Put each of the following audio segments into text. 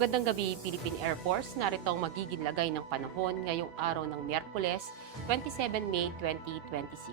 Magandang gabi, Philippine Air Force. Narito ang magiging lagay ng panahon ngayong araw ng Miyerkules, 27 May 2026.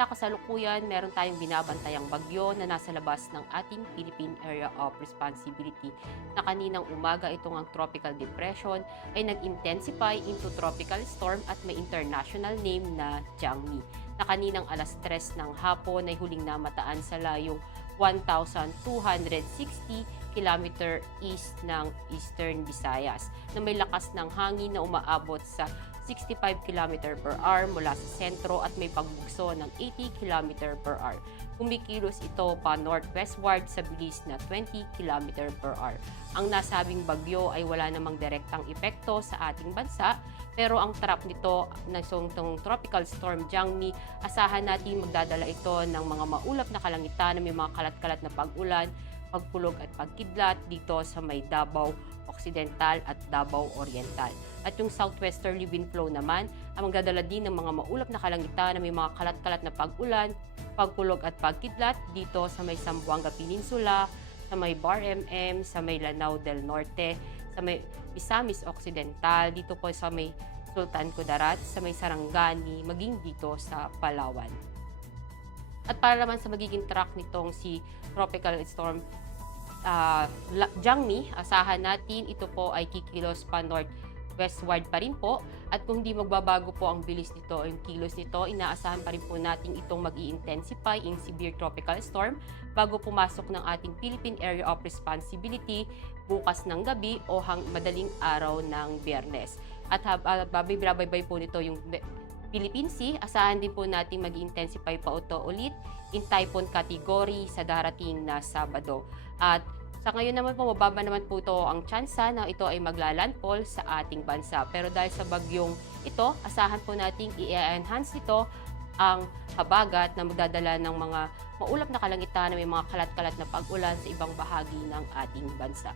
Sa kasalukuyan, meron tayong binabantayang bagyo na nasa labas ng ating Philippine Area of Responsibility na kaninang umaga itong ang tropical depression ay nag-intensify into tropical storm at may international name na Jiangmi na kaninang alas 3 ng hapon ay huling namataan sa layong 1,260 kilometer east ng Eastern Visayas na may lakas ng hangin na umaabot sa 65 km per hour mula sa sentro at may pagbugso ng 80 km per hour. Kumikilos ito pa northwestward sa bilis na 20 km per hour. Ang nasabing bagyo ay wala namang direktang epekto sa ating bansa, pero ang trap nito na itong tropical storm Jiangmi, asahan natin magdadala ito ng mga maulap na kalangitan na may mga kalat-kalat na pag-ulan, pagpulog at pagkidlat dito sa may Davao Occidental at Davao Oriental. At yung southwesterly wind flow naman ang magdadala din ng mga maulap na kalangitan na may mga kalat-kalat na pag-ulan, pagpulog at pagkidlat dito sa may Zamboanga Peninsula, sa may Bar MM, sa may Lanao del Norte, sa may Misamis Occidental, dito po sa may Sultan Kudarat, sa may Sarangani, maging dito sa Palawan. At para naman sa magiging track nitong si Tropical Storm Jiangmi, asahan natin ito po ay kikilos pa northwestward pa rin po. At kung hindi magbabago po ang bilis nito o yung kilos nito, inaasahan pa rin po natin itong mag-i-intensify in severe tropical storm bago pumasok ng ating Philippine Area of Responsibility bukas ng gabi o madaling araw ng Biyernes. At babaybay po nito yung Philippine Sea, asahan din po natin mag-intensify pa ito ulit in typhoon category sa darating na Sabado. At sa ngayon naman po, mababa naman po ito ang tsansa na ito ay maglalandfall sa ating bansa. Pero dahil sa bagyong ito, asahan po natin i-enhance nito ang habagat na magdadala ng mga maulap na kalangitan na may mga kalat-kalat na pag-ulan sa ibang bahagi ng ating bansa.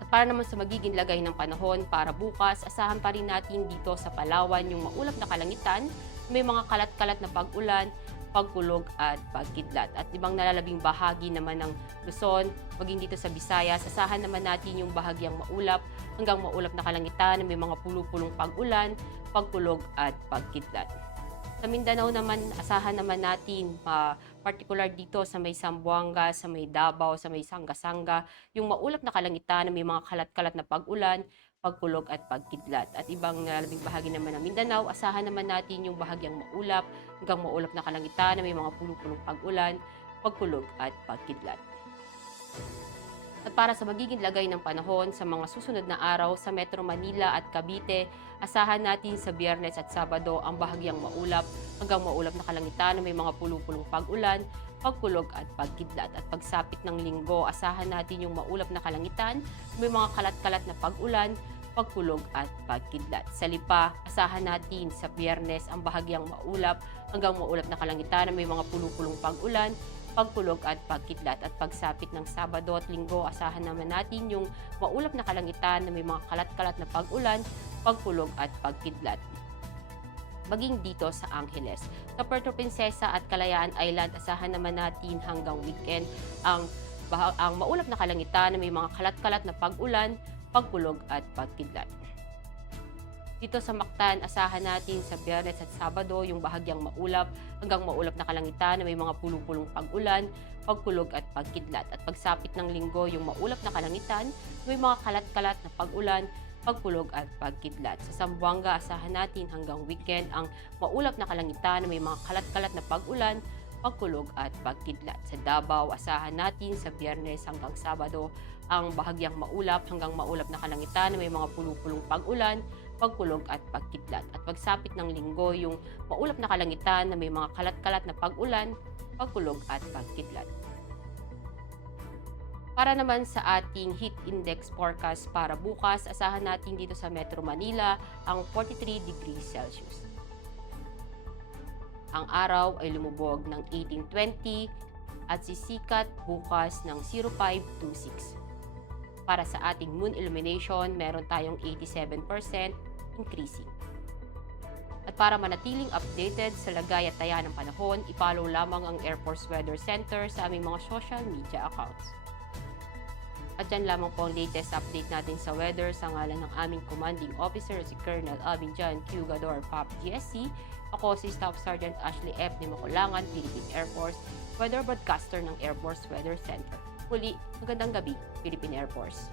At para naman sa magiging lagay ng panahon para bukas, asahan pa rin natin dito sa Palawan yung maulap na kalangitan, may mga kalat-kalat na pag-ulan, pagkulog at pagkidlat. At ibang nalalabing bahagi naman ng Luzon, maging dito sa Visayas, asahan naman natin yung bahagyang maulap hanggang maulap na kalangitan na may mga pulupulong pag-ulan, pagkulog at pagkidlat. Sa Mindanao naman, asahan naman natin particular dito sa may Zamboanga, sa may Davao, sa may Sanga-Sanga, yung maulap na kalangitan na may mga kalat-kalat na pag-ulan, pagkulog at pagkidlat. At ibang nalalabing bahagi naman ng Mindanao, asahan naman natin yung bahagyang maulap hanggang maulap na kalangitan na may mga pulupulong pag-ulan, pagkulog at pagkidlat. At para sa magiging lagay ng panahon sa mga susunod na araw sa Metro Manila at Cavite, asahan natin sa Biyernes at Sabado ang bahagyang maulap hanggang maulap na kalangitan na may mga pulupulong pag-ulan, pagkulog at pagkidlat. At pagsapit ng Linggo, asahan natin yung maulap na kalangitan, may mga kalat-kalat na pag-ulan, pagkulog at pagkidlat. Sa Lipa, asahan natin sa Biyernes ang bahagyang maulap hanggang maulap na kalangitan na may mga pulupulong pag-ulan, pagkulog at pagkidlat. At pagsapit ng Sabado at Linggo, asahan naman natin yung maulap na kalangitan na may mga kalat-kalat na pag-ulan, pagkulog at pagkidlat. Maging dito sa Angeles. Sa Puerto Princesa at Kalayaan Island, asahan naman natin hanggang weekend ang maulap na kalangitan na may mga kalat-kalat na pag-ulan, pagkulog at pagkidlat. Dito sa Mactan, asahan natin sa Biyernes at Sabado yung bahagyang maulap hanggang maulap na kalangitan na may mga pulupulong pag-ulan, pagkulog at pagkidlat. At pagsapit ng Linggo, yung maulap na kalangitan na may mga kalat-kalat na pag-ulan, pagkulog at pagkidlat. Sa Zamboanga, asahan natin hanggang weekend ang maulap na kalangitan na may mga kalat-kalat na pag-ulan, pagkulog at pagkidlat. Sa Davao, asahan natin sa Biyernes hanggang Sabado ang bahagyang maulap hanggang maulap na kalangitan na may mga pulupulong pag-ulan, pagkulog at pagkidlat. At pagsapit ng Linggo, yung maulap na kalangitan na may mga kalat-kalat na pag-ulan, pagkulog at pagkidlat. Para naman sa ating heat index forecast para bukas, asahan natin dito sa Metro Manila ang 43 degrees Celsius. Ang araw ay lumubog ng 18:20 at sisikat bukas ng 05:26. Para sa ating moon illumination, meron tayong 87% increasing. At para manatiling updated sa lagay at taya ng panahon, i-follow lamang ang Air Force Weather Center sa aming mga social media accounts. At yan lamang po ang latest update natin sa weather sa ngalan ng aming commanding officer si Colonel Alvin John Q. Gador, PAP GSC. Ako si Staff Sergeant Ashley F. de Maculangan, Philippine Air Force, weather broadcaster ng Air Force Weather Center. Muli, magandang gabi, Philippine Air Force.